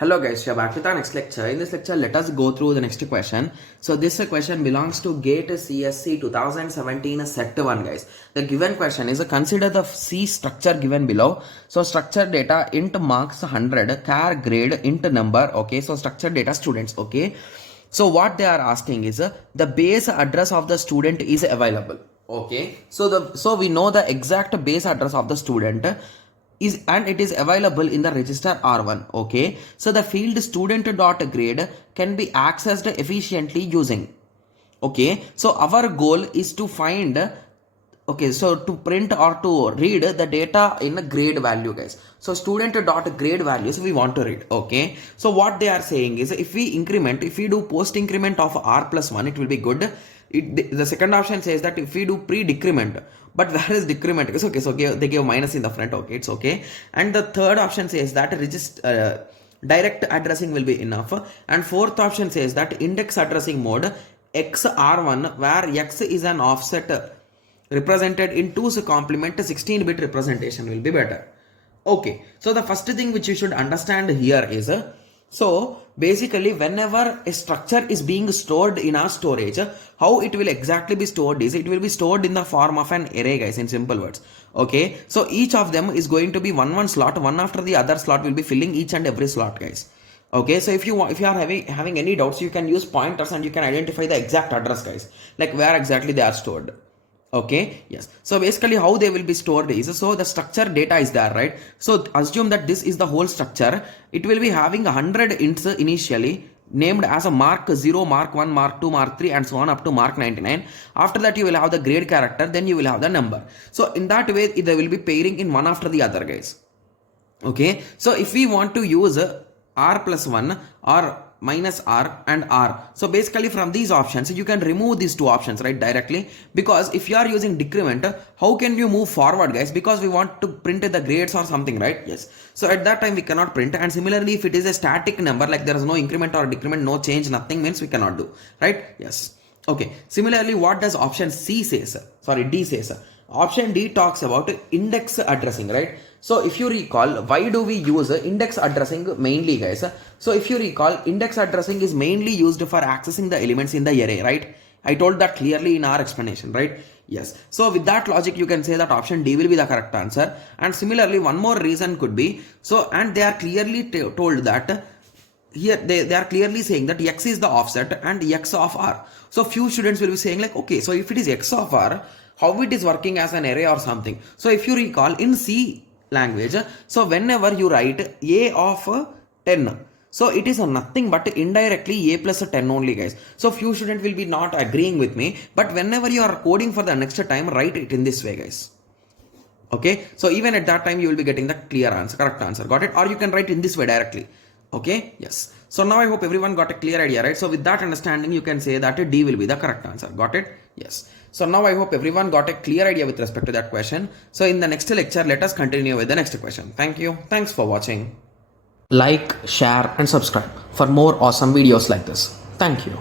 Hello guys, we are back with our next lecture. In this lecture, let us go through the next question. So this question belongs to GATE CSC 2017 set 1 guys. The given question is consider the C structure given below. So structure data int marks 100, char grade int number. Okay, so structure data students. Okay, so what they are asking is the base address of the student is available. Okay, so we know the exact base address of the student is and it is available in the register R1. Okay, so the field student dot grade can be accessed efficiently using. Okay, so our goal is to find, okay, so to print or to read the data in a grade value guys. So student dot grade values we want to read. Okay, so what they are saying is if we do post increment of R plus 1, it will be good. The second option says that if we do pre-decrement, but where is decrement? It's okay, so they give minus in the front. Okay, it's okay. And the third option says that direct addressing will be enough. And fourth option says that index addressing mode XR1, where X is an offset represented in 2's complement 16-bit representation will be better. Okay, so the first thing which you should understand here is so basically whenever a structure is being stored in our storage, how it will exactly be stored is it will be stored in the form of an array guys, in simple words. Okay, so each of them is going to be one slot, one after the other slot will be filling each and every slot guys. Okay, so if you are having any doubts, you can use pointers and you can identify the exact address guys, like where exactly they are stored. Okay, yes, so basically how they will be stored is, so the structure data is there, right? So assume that this is the whole structure. It will be having 100 ints initially named as a mark 0, mark 1, mark 2, mark 3 and so on up to mark 99. After that you will have the grade character, then you will have the number. So in that way they will be pairing in one after the other guys. Okay, so if we want to use R plus 1 or minus R and R, so basically from these options you can remove these two options, right, directly, because if you are using decrement, how can you move forward guys, because we want to print the grades or something, right? Yes, so at that time we cannot print. And similarly if it is a static number, like there is no increment or decrement, no change, nothing, means we cannot do, right? Yes. Okay, similarly what does option D says? Option D talks about index addressing, right? So if you recall, why do we use index addressing mainly guys? So if you recall, index addressing is mainly used for accessing the elements in the array, right? I told that clearly in our explanation, right? Yes. So with that logic, you can say that option D will be the correct answer. And similarly, one more reason could be, so, and they are clearly told that here they are clearly saying that X is the offset and X of R. So few students will be saying like, okay, so if it is X of R, how it is working as an array or something. So if you recall in C language, so whenever you write A of 10, so it is nothing but indirectly A plus 10 only guys. So few students will be not agreeing with me, but whenever you are coding for the next time, write it in this way guys. Okay, so even at that time you will be getting the correct answer. Got it? Or you can write in this way directly. Okay, yes. So now I hope everyone got a clear idea, right? So with that understanding, you can say that D will be the correct answer. Got it? Yes. So now I hope everyone got a clear idea with respect to that question. So in the next lecture, let us continue with the next question. Thank you. Thanks for watching. Like, share and subscribe for more awesome videos like this. Thank you.